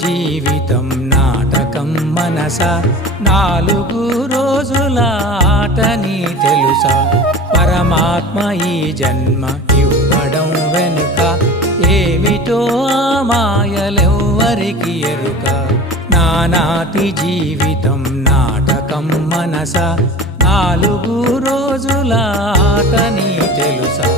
జీవితం నాటకం మనసా, 4 రోజుల ఆటని తెలుసా? పరమాత్మ ఈ జన్మ ఇవ్వడం వెనుక ఏమిటో ఆ మాయలెవ్వరికి ఎరుక? నానాటి జీవితం నాటకం మనసా, 4 రోజుల ఆటని తెలుసా?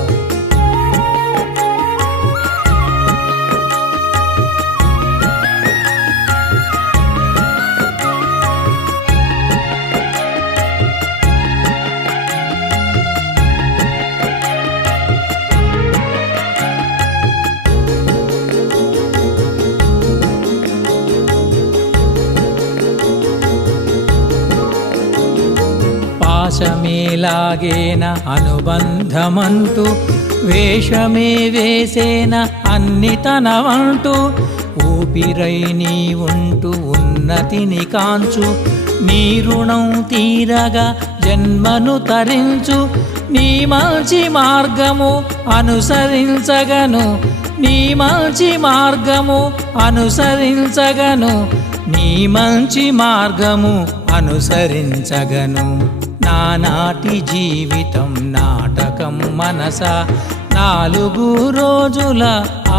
పాశమేలాగేన అనుబంధమంటూ, వేషమే వేసేన అన్ని తనవంటూ, ఊపిరై నీ ఉంటూ ఉన్నతిని కాంచు, నీ రుణం తీరగా జన్మను తరించు. నీ మంచి మార్గము అనుసరించగను, నీ మంచి మార్గము అనుసరించగను, నీ మంచి మార్గము అనుసరించగను. నానాటి జీవితం నాటకం మనసా, 4 రోజుల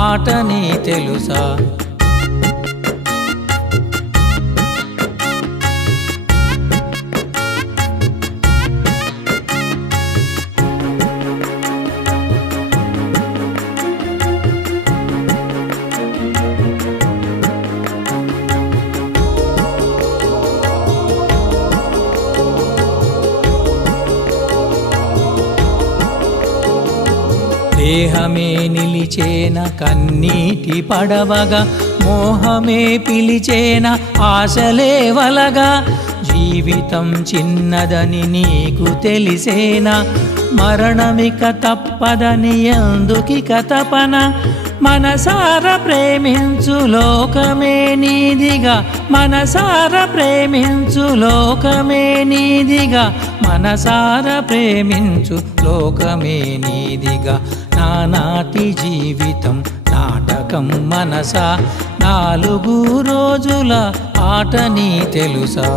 ఆటని తెలుసా? దేహమే నిలిచేన కన్నీటి పడవగా, మోహమే పిలిచేన ఆశలే వలగా, జీవితం చిన్నదని నీకు తెలిసేనా? మరణమిక తప్పదని ఎందుకిక తపన? మనసార ప్రేమించు లోకమే నీదిగా, మనసార ప్రేమించు లోకమే నీదిగా, మనసార ప్రేమించు లోకమే నీదిగా. నానాటి జీవితం నాటకం మనసా, 4 రోజుల ఆటని తెలుసా?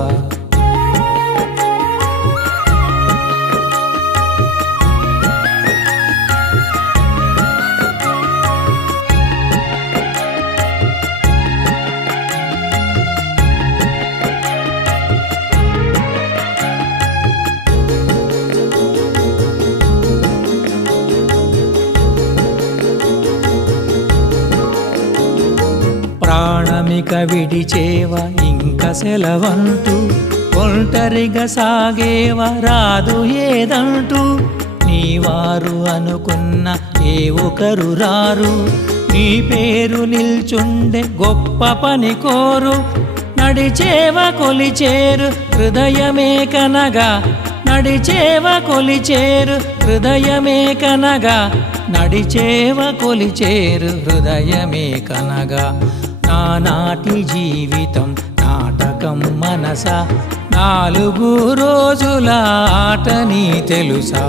ప్రాణమిక విడిచేవ ఇంక సెలవంటూ, ఒంటరిగా సాగేవ రాదు ఏదంటూ, నీవారు అనుకున్న ఏ ఒకరు రారు, నీ పేరు నిల్చుండే గొప్ప పని కోరు. నడిచేవ కొలిచేరు హృదయమే కనగా, నడిచేవ కొలిచేరు హృదయమే కనగా, నడిచేవ కొలిచేరు హృదయమే కనగా. నానాటి జీవితం నాటకం మనసా, 4 రోజుల ఆటని తెలుసా?